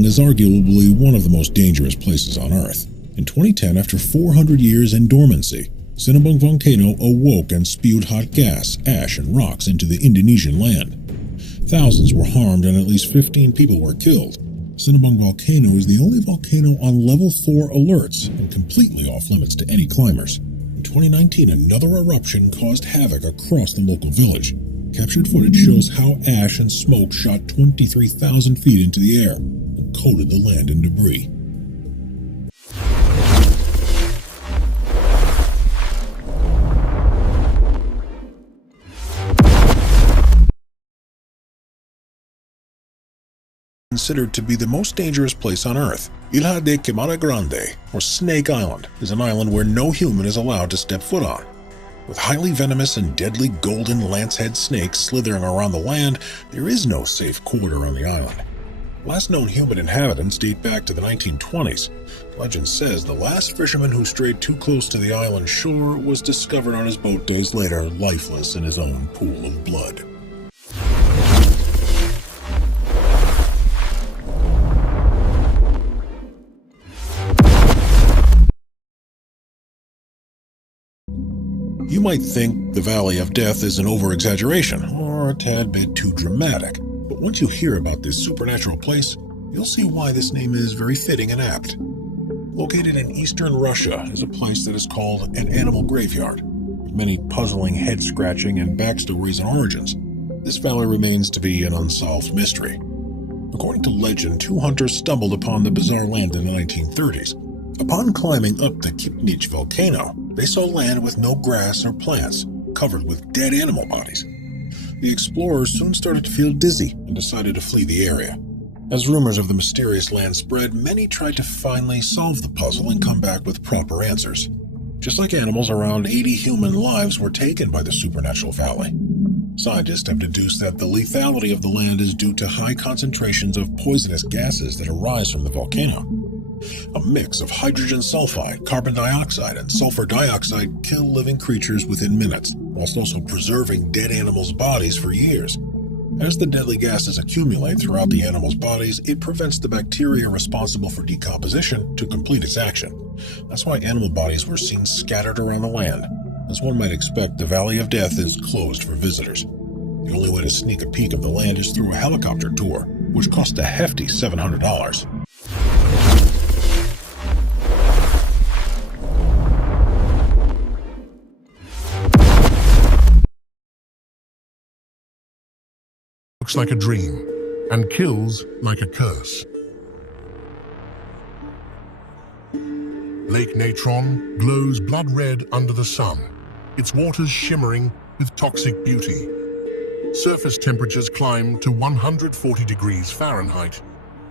Sinabung is arguably one of the most dangerous places on Earth. In 2010, after 400 years in dormancy, Sinabung volcano awoke and spewed hot gas, ash, and rocks into the Indonesian land. Thousands were harmed and at least 15 people were killed. Sinabung volcano is the only volcano on level 4 alerts and completely off limits to any climbers. In 2019, another eruption caused havoc across the local village. Captured footage shows how ash and smoke shot 23,000 feet into the air and coated the land in debris. Considered to be the most dangerous place on Earth. Ilha de Queimada Grande, or Snake Island, is an island where no human is allowed to step foot on. With highly venomous and deadly golden lancehead snakes slithering around the land, there is no safe quarter on the island. Last known human inhabitants date back to the 1920s. Legend says the last fisherman who strayed too close to the island shore was discovered on his boat days later, lifeless in his own pool of blood. You might think the Valley of Death is an over-exaggeration, or a tad bit too dramatic, but once you hear about this supernatural place, you'll see why this name is very fitting and apt. Located in eastern Russia is a place that is called an animal graveyard, with many puzzling head-scratching and backstories and origins. This valley remains to be an unsolved mystery. According to legend, two hunters stumbled upon the bizarre land in the 1930s. Upon climbing up the Kipnich volcano, they saw land with no grass or plants, covered with dead animal bodies. The explorers soon started to feel dizzy and decided to flee the area. As rumors of the mysterious land spread, many tried to finally solve the puzzle and come back with proper answers. Just like animals, around 80 human lives were taken by the supernatural valley. Scientists have deduced that the lethality of the land is due to high concentrations of poisonous gases that arise from the volcano. A mix of hydrogen sulfide, carbon dioxide, and sulfur dioxide kill living creatures within minutes, whilst also preserving dead animals' bodies for years. As the deadly gases accumulate throughout the animals' bodies, it prevents the bacteria responsible for decomposition to complete its action. That's why animal bodies were seen scattered around the land. As one might expect, the Valley of Death is closed for visitors. The only way to sneak a peek of the land is through a helicopter tour, which costs a hefty $700. Looks like a dream and kills like a curse. Lake Natron glows blood red under the sun, its waters shimmering with toxic beauty. Surface temperatures climb to 140 degrees Fahrenheit,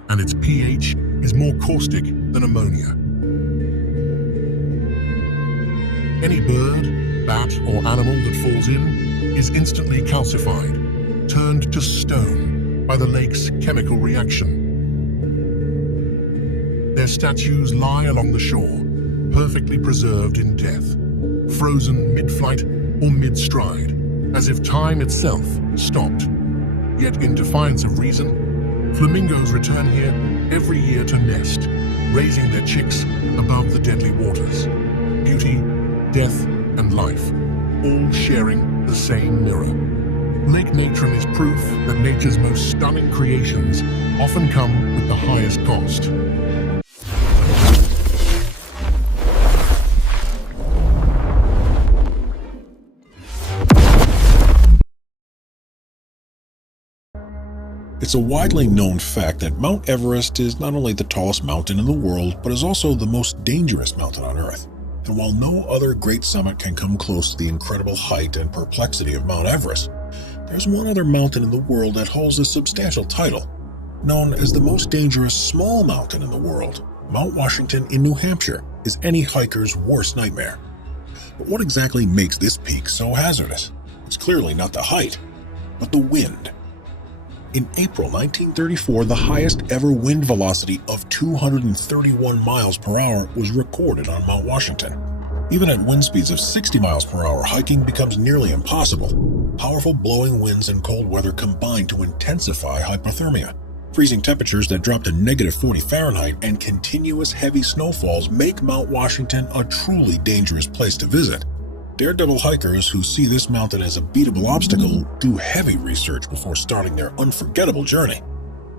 and its pH is more caustic than ammonia. Any bird, bat, or animal that falls in is instantly calcified, turned to stone by the lake's chemical reaction. Their statues lie along the shore, perfectly preserved in death, frozen mid-flight or mid-stride, as if time itself stopped. Yet in defiance of reason, flamingos return here every year to nest, raising their chicks above the deadly waters. Beauty, death, and life, all sharing the same mirror. Lake Natron is proof that nature's most stunning creations often come with the highest cost. It's a widely known fact that Mount Everest is not only the tallest mountain in the world, but is also the most dangerous mountain on Earth. And while no other great summit can come close to the incredible height and perplexity of Mount Everest, there's one other mountain in the world that holds a substantial title, known as the most dangerous small mountain in the world. Mount Washington in New Hampshire is any hiker's worst nightmare. But what exactly makes this peak so hazardous? It's clearly not the height, but the wind. In April 1934, the highest ever wind velocity of 231 miles per hour was recorded on Mount Washington. Even at wind speeds of 60 miles per hour, hiking becomes nearly impossible. Powerful blowing winds and cold weather combine to intensify hypothermia. Freezing temperatures that drop to -40 Fahrenheit and continuous heavy snowfalls make Mount Washington a truly dangerous place to visit. Daredevil hikers who see this mountain as a beatable obstacle do heavy research before starting their unforgettable journey.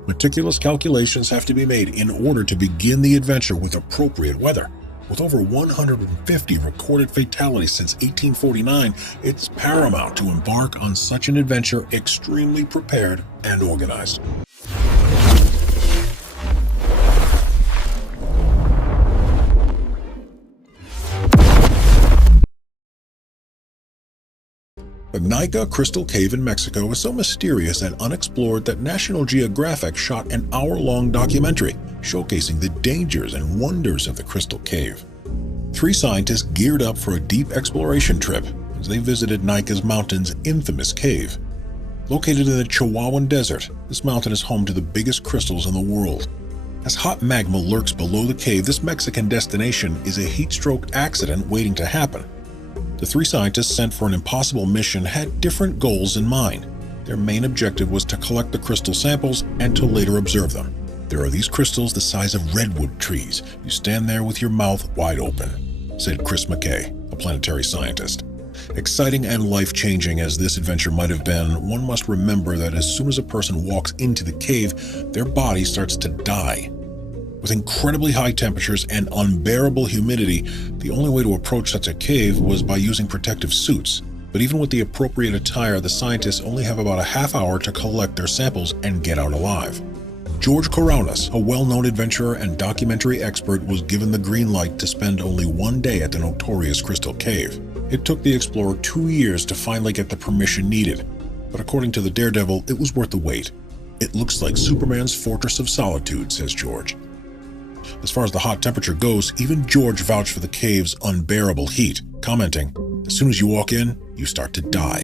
Meticulous calculations have to be made in order to begin the adventure with appropriate weather. With over 150 recorded fatalities since 1849, it's paramount to embark on such an adventure extremely prepared and organized. The Nika Crystal Cave in Mexico is so mysterious and unexplored that National Geographic shot an hour-long documentary showcasing the dangers and wonders of the Crystal Cave. 3 scientists geared up for a deep exploration trip as they visited Nika's mountain's infamous cave. Located in the Chihuahuan Desert, this mountain is home to the biggest crystals in the world. As hot magma lurks below the cave, this Mexican destination is a heat-stroke accident waiting to happen. The 3 scientists sent for an impossible mission had different goals in mind. Their main objective was to collect the crystal samples and to later observe them. There are these crystals the size of redwood trees. You stand there with your mouth wide open, said Chris McKay, a planetary scientist. Exciting and life-changing as this adventure might have been, one must remember that as soon as a person walks into the cave, their body starts to die. With incredibly high temperatures and unbearable humidity, the only way to approach such a cave was by using protective suits. But even with the appropriate attire, the scientists only have about a half hour to collect their samples and get out alive. George Kourounas, a well-known adventurer and documentary expert, was given the green light to spend only 1 day at the notorious Crystal Cave. It took the explorer 2 years to finally get the permission needed, but according to the Daredevil, it was worth the wait. It looks like Superman's Fortress of Solitude, says George. As far as the hot temperature goes, even George vouched for the cave's unbearable heat, commenting, "As soon as you walk in, you start to die."